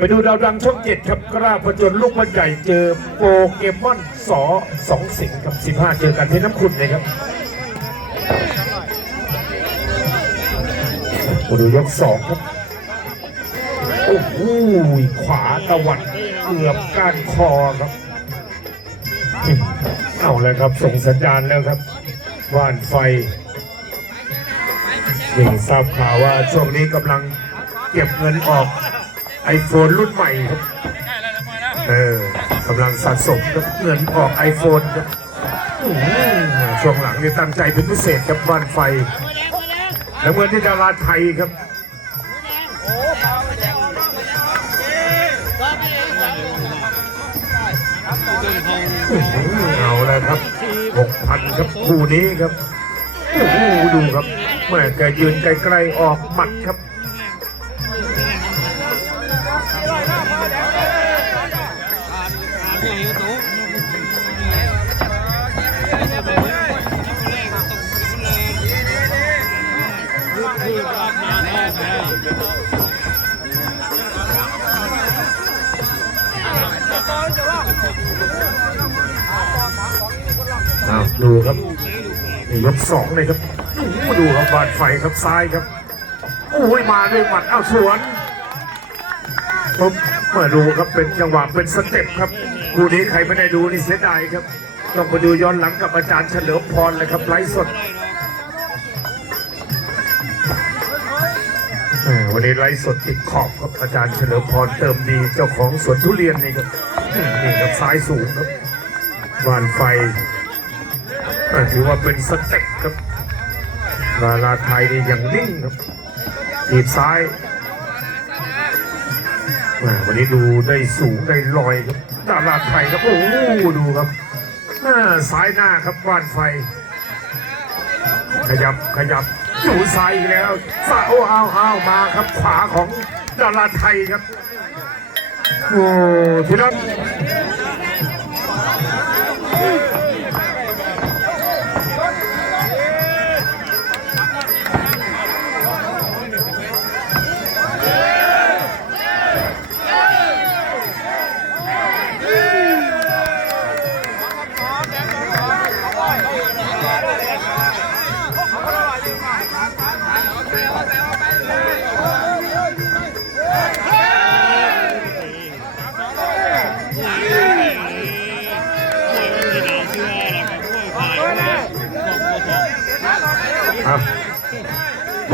ไปดูดาวดังช่องเจ็ดครับกล้าผจญลูกบอลใหญ่เจอโปเกมอนสอสองสิงกับสิบห้าเจอกันที่น้ำขุนเลยครับมาดูยกสองครับ โอ้โหขวาตะวัดเกือบก้านคอครับ เอาเลยครับ ส่งสัญญาณแล้วครับ ว่านไฟนี่ทราบข่าวว่าช่วงนี้กำลังเก็บเงินออก โฟนรุ่นใหม่ครับ เออกำลังสะสมครับเงินออกไอโฟนครับอื้อหือช่วงหลังนี่ตั้งใจเป็นพิเศษครับว่านไฟ แล้วเมื่อที่ดาราไทยครับเอาแล้วครับหกพันครับคู่นี้ครับ โอ้โหดูครับแม่แกยืนไกลๆออกหมัดครับ ดูครับนี่ยกสองเลยครับโอ้ดูครับบาดไฟครับซ้ายครับโอ้ยมาด้วยหมัดเอ้าสวนปุ๊บมาดูครับเป็นจังหวะเป็นสเต็ปครับคู่นี้ใครไม่ได้ดูนี่เสียดายครับต้องไปดูย้อนหลังกับอาจารย์เฉลิมพรเลยครับไลฟ์สดวันนี้ไลฟ์สดติดขอบครับอาจารย์เฉลิมพรเติมดีเจ้าของสวนทุเรียนนี่ครับนี่ครับซ้ายสูงครับบานไฟ ถือว่าเป็นสเต็ปครับดาราไทยนี่ยังนิ่งครับตีบซ้ายวันนี้ดูได้สูงได้ลอยครับดาราไทยครับโอ้โหดูครับอ่าซ้ายหน้าครับบ้านไฟ ขยับขยับอยู่ซ้ายอีกแล้วซ้าโอ้เอาเอามาครับขวาของดาราไทยครับโอ้ทีนั้น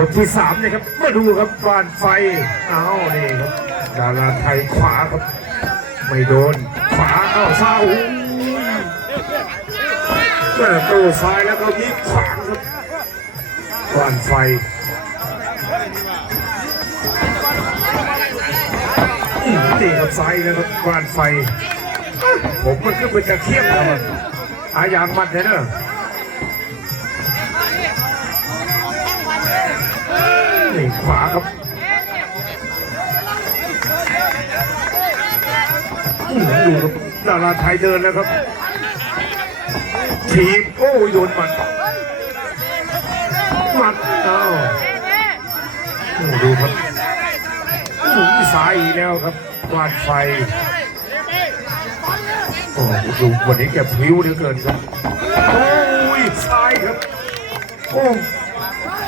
บทที่สามเนี่ยครับมาดูครับฟานไฟเอานี่ครับดาราไทยขวาครับ ไม่โดน ขวาเข้าซ้ายโอ้โหแม่โต้ซ้ายแล้วก็ยิงขวางครับฟานไฟอื้อนี่ครับซ้ายนะครับฟานไฟ ผมมันก็เป็นกระเทียมแล้วอะหายางมัดเลยเนอะ ขวาครับดูครับดาราไทยเดินแล้วครับทีบโอ้ยโดนหมัดหมัดเอ้าโอ้ดูครับอื้อซ้ายอีกแล้วครับวาดไฟโอ้ดูวันนี้แกพลิ้วเหลือเกินครับโอ้ยซ้ายครับโอ้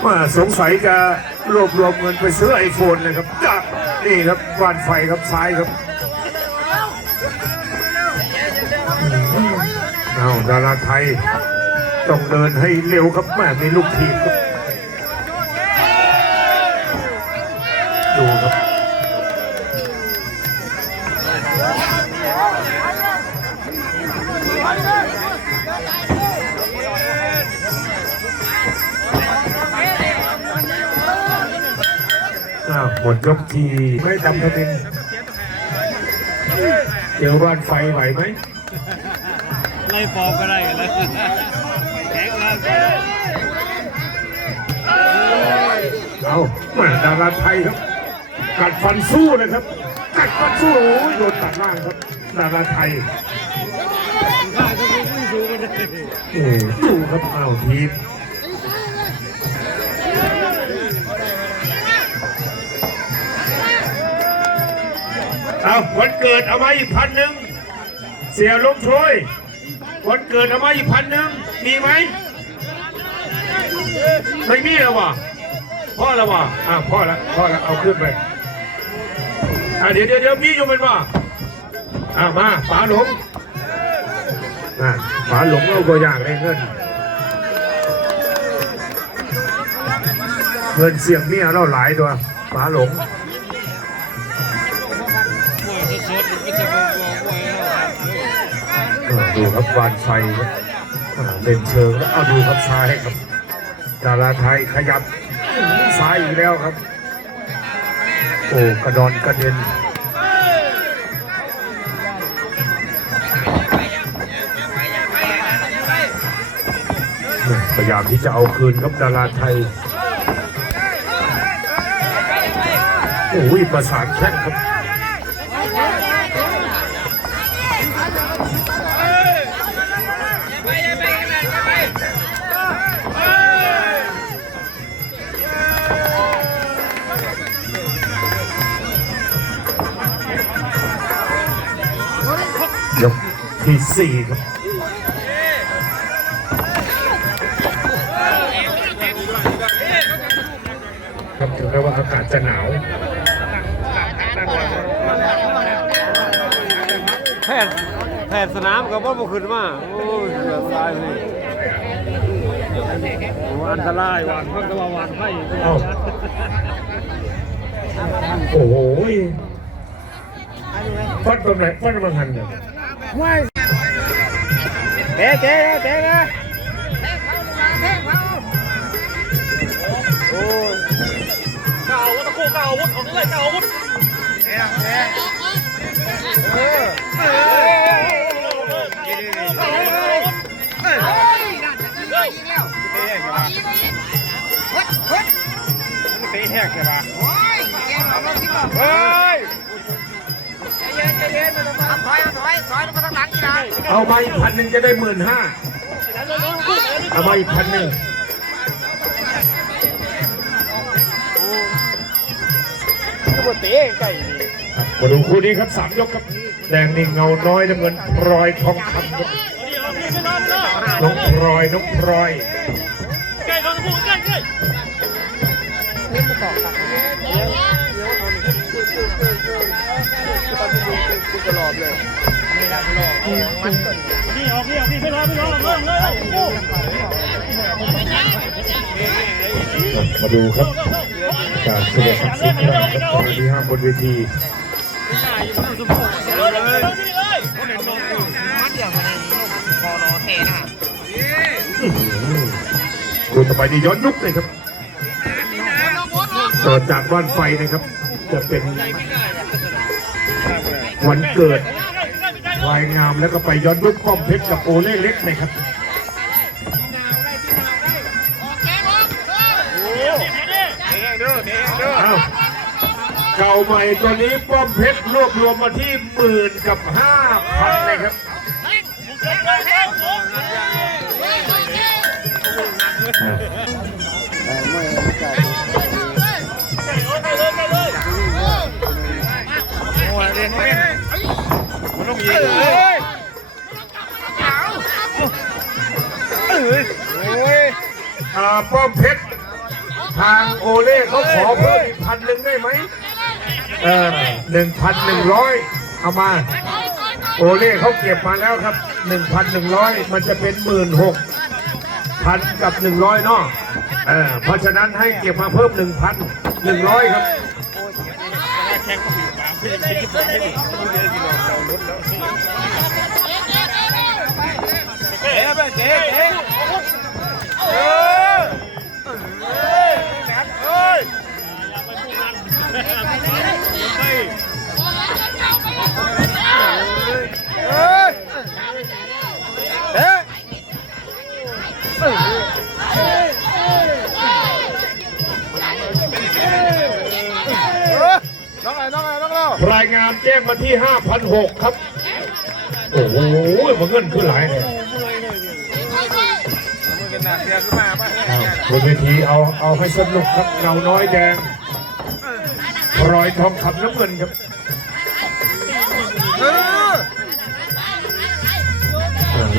ว่าสงสัยจะรวบรวมเงินไปซื้อไอโฟนเลยครับจับนี่ครับวานไฟครับซ้ายครับเอาดาราไทย ต้องเดินให้เร็วครับแม่มีลูกทีมครับ หมดยกทีไม่ทำคะแนนเดี๋ยวบ้านไฟไหวไหมไล่ฟอร์มก็ได้แล้วแข็งแรงก็ได้เอาแม่ดาราไทยครับ กัดฟันสู้เลยครับ กัดฟันสู้โอ้ยโดนตัดล่างครับ ดาราไทยข้าจะไปไม่สู้กันได้โอ้ดูครับอ้าวทีม เอาวันเกิดเอามาอีกพันหนึ่งเสียลมโชยวันเกิดเอามาอีกพันหนึ่งมีไหมไม่มีแล้ววะพ่อแล้ววะอะพ่อละพ่อละเอาขึ้นไปอะเดี๋ยวเดี๋ยวเดี๋ยวมีอยู่เป็นว่าอะมาป๋าหลงอะป๋าหลงเอาตัวอย่างเลยเงินเงินเสียงเมียเราหลายตัวป๋าหลง ดูครับวานไฟครับอ่าเล่นเชิงแล้วเอาดูครับซ้ายครับ ดาราไทยขยับซ้ายอีกแล้วครับ โอ้กระดอนกระเด็นพยายามที่จะเอาคืนครับดาราไทยโอ้ยประสานแข้งครับ ยกที่สี่ครับครับถึงแม้ว่าอากาศจะหนาวแพทย์แพทย์สนามกับว่าบ่ขึ้นมาโอ้ยเกือบตายเลยโอ้อันตรายหวานเพิ่งก็ว่าหวานไผ่เอ้าโอ้โหฟัดตรงไหนฟัดมาหันเนี่ย เจ๊เจ๊เจ๊นะโอ้ยเก่าตะโกเก่าอาวุธของเลยเก่าอาวุธเตะแหกใช่ปะ เฮ้ยเอามาอีกพันหนึ่งจะได้หมื่นห้าเอามาอีกพันหนึ่งก็บ่เตะไก่มาดูคู่นี้ครับสามยกครับแดงนี่เงาน้อยน้ำเงินพลอยทองคำครับน้องพลอยน้องพลอย หลอกเลยนี่ออกนี่ออกนี่ไม่รอไม่รอเริ่มเลยโอ้มาดูครับการแสดงสักดิ์ศรีครับตอนที่ห้าบนเวทีเร็วเร็วเร็วนี่เลยดูต่อไปนี่ย้อนยุคเลยครับต่อจากบ้านไฟนะครับ จะเป็น วันเกิดวายงามแล้วก็ไปย้อนยุคป้อมเพชรกับโอเล่เล็กนะครับอ้าวเก่าใหม่ตัวนี้ป้อมเพชรรวบรวมมาที่หมื่นกับห้าพันนะครับ เลยครับอ่าป้อมเพชรทางโอเล่เขาขอเพิ่มอีกพันหนึ่งได้ไหมเออหนึ่งพันหนึ่งร้อยเอามา โอเล่เขาเก็บมาแล้วครับหนึ่งพันหนึ่งร้อยมันจะเป็นหมื่นหกพันกับหนึ่งร้อยเนาะเออเพราะฉะนั้นให้เก็บมาเพิ่มหนึ่งพันหนึ่งร้อยครับ เตะไปเตะเตะเออเฮ้ยเฮ้ยเรายงานแจ้งมาที่ห้าพันหกครับ โอ้โหมันเงินขึ้นหลายเลยบนเวทีเอาเอาให้สนุกครับเงาน้อยแดง รอยทองคำน้ำเงินครับ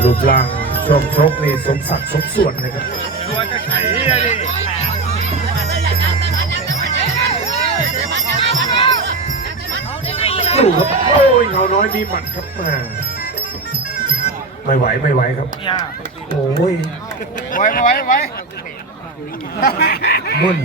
รูปร่างช่วงชกนี่สมศักดิ์สมส่วนนะครับ ดิดูครับโอ้ยเงาน้อยมีหมัดครับแม่ไม่ไหวไม่ไหวครับเนี่ยโอ้ย ไว้ไว้ไว้มึน